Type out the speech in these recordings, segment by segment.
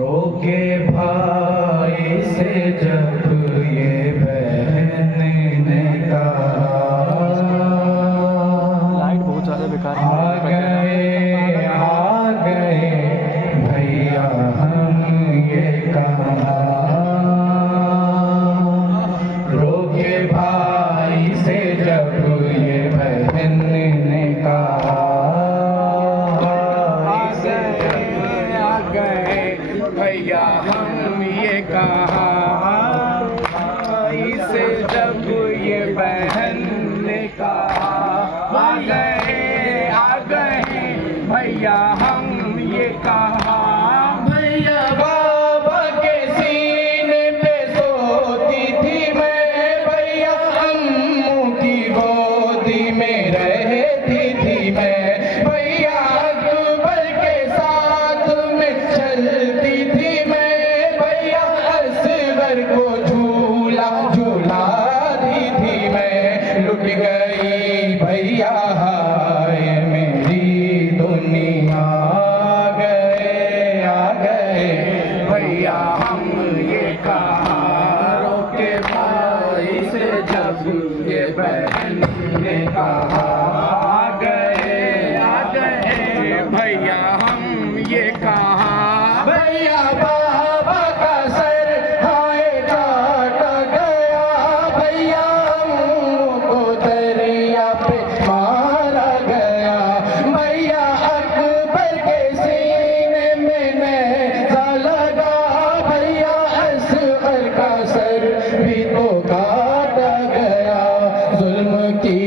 रोके भाई से जब ये बहन ने कहा, लाइट बहुत ज़्यादा बेकार है। आ गए भैया हम ये कहा, रोके भाई से जब ये बहन ने कहा, भैया हम ये कहा, इसे जब ये बहन ने कहा, आ गए भैया हम ये कहा। भैया बाबा के सीने पे सोती थी मैं, भैया अम्मू की गोदी में रहती थी मैं, भैया अकबर के साथ में चलती थी मैं, भैया असगर को झूला झूलाती थी मैं। लुट गई भैया हाय मेरी दुनिया, आ गए भैया हम ये कहा, रोके भाई से जब ये बहन ने कहा, आ गए भैया हम ये कहा। भैया बाबा का सर हाय काट गया, भैया अम्मू को दरिया पे मारा गया, भैया अकबर के सीने में नेज़ा लगा, भैया असगर का सर भी तो काटा गया। जुल्म की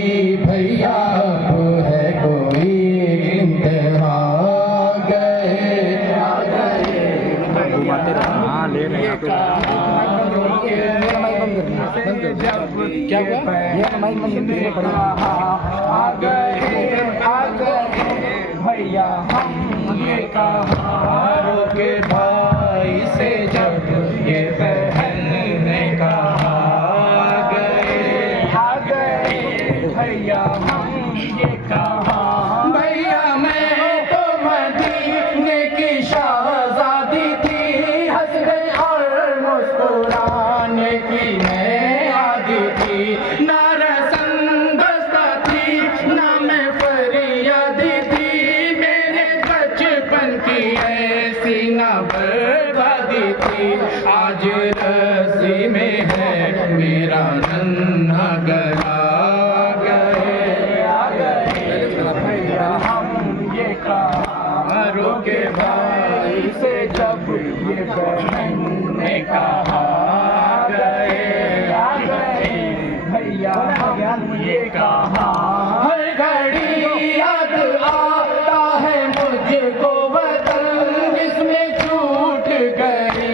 भैया अब है कोई इंतहा, आ गए हाँ ले रहे हैं क्या हुआ? ये माइक बंद कर, आ गए भैया हम ये कहा, रोके भाई से जब ये बहन ने कहा, आ गए भैया हम ये कहा। भैया मैं तो मदीने की शहजादी थी, हंस गई और मुस्कुराने की मैं आदी थी, ना रसम दस्ता थी ना मैं फरियादी थी, मेरे बचपन की ऐसी ना बर्बादी थी, आज रस्सी में है मेरा नन्हा गला, आ गए भैया हम ये कहा, रोके भाई से जब ये बहन ने कहा, आ गए भैया हम ये कहा। हर घड़ी याद आता है मुझको वतन जिसमें छूट गई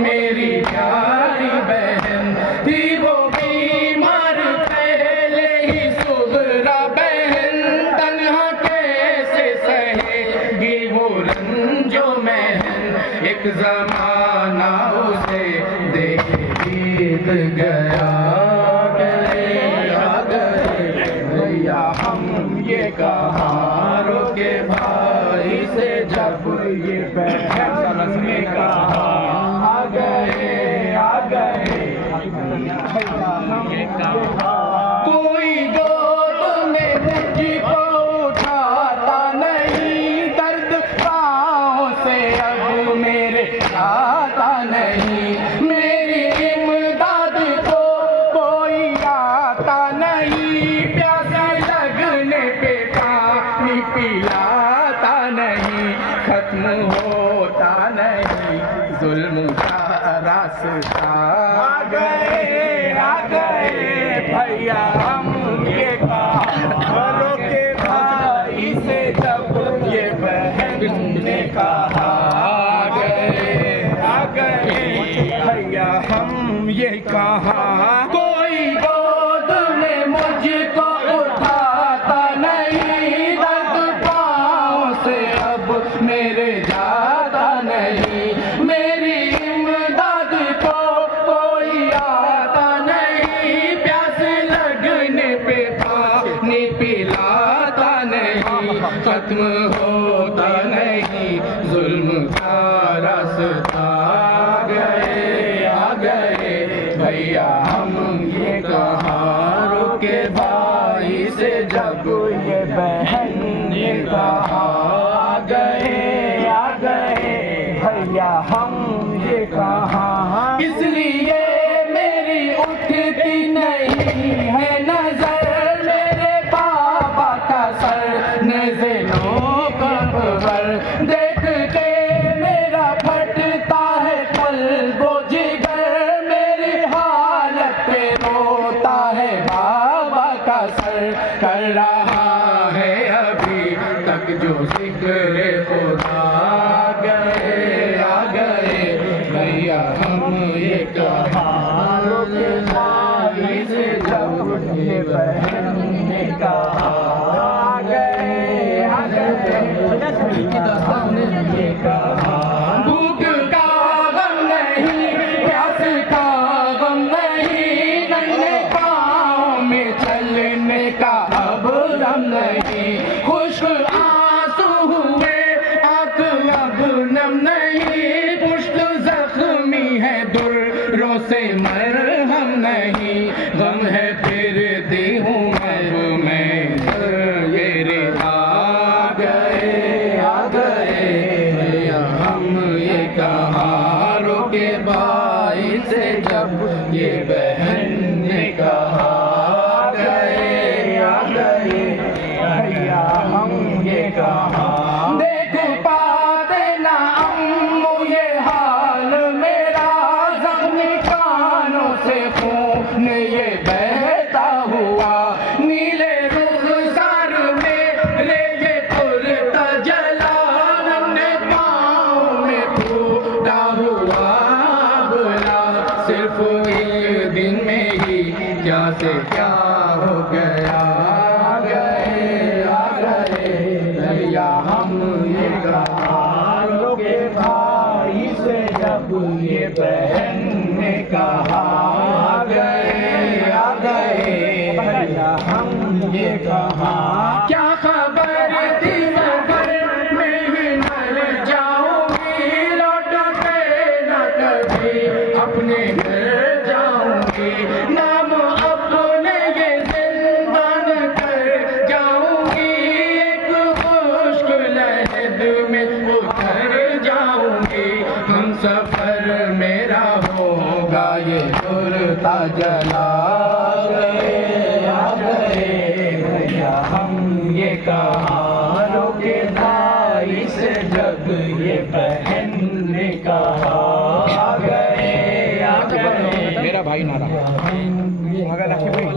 मेरी प्यारी बहन, थी वो बीमार पहले ही सुगरा बहन, तन्हा कैसे सहेगी वो रंजो महन, एक जमाना उसे देख बीत गया, आ गए भैया हम ये कहा, रोके भाई से जब ये बहन ने कहा, आ गए भैया हम ये कहा। कोई गोद में मुझको उठाता नहीं, दर्द पाँव से अब मेरे आता नहीं, मेरी इमदाद को कोई आता नहीं, प्यास लगने पे पानी पिलाता नहीं, खत्म होता नहीं जुल्म का रास्ता, आ गए भैया हम ये कहा, रोके भाई से जब ये बहन ने कहा, आ गए भैया हम ये कहा। कोई गोद में मुझको उठाता नहीं, दर्द पाँव से अब मेरे जाता नहीं, मेरी इमदाद को कोई आता नहीं, प्यास लगने पे पानी पिलाता नहीं, खत्म होता नहीं जुल्म का रास्ता आ गए भैया हम ये कहाँ रुके भाई से जब ये बहन ने कहा आ गए भैया हम ये कहाँ। इसलिए मेरी उठती नहीं है नजर मेरे बाबा का सर नजरों पर देख के मेरा फटता है कल्बो जिगर मेरी हालत पे रोता है बाबा का सर कर रहा है अभी तक जो जिक्र खुदा आ गए भैया हम ये कहाँ रुके भाई से जब ये बहन ने कहा आ गए ये कहा। भूख का गम नहीं प्यास का गम नहीं नन्हे पाँव में चलने का अब गम नहीं खुश्क आंसू हुए आँख अब नम नहीं पुष्ट जख्मी है दुर्रों से मरहम नहीं गम है फिरती हूँ मैं ये रे आ गए भैया हम ये कहाँ रुके भाई से जब ये बहन ने कहा आ गए भैया हम ये कहाँ। देख पाते ना अम्मू ये हाल मेरा जख्मी कानों से खून ये बहता हुआ नीले रुखसार मेरे ये कुर्ता जला हमने पाँव में फूटा हुआ बोला सिर्फ एक दिन में ही क्या से क्या हो गया आ गए भैया हम ये कहाँ रुके भाई से जब ये बहन ने कहा आ गए भैया हम ये कहाँ। क्या खबर थी सफर में ही मर जाऊंगी लौट के न कभी अपने घर जाऊंगी नाम अपने ये जिंदान कर जाऊंगी एक खुश्क लहद में उतर जाऊंगी हम सफर मेरा होगा ये सुरता जला आ गए भैया हम ये कहाँ रुके भाई से जब ये बहन ने कहा आ गए मेरा भाई नारा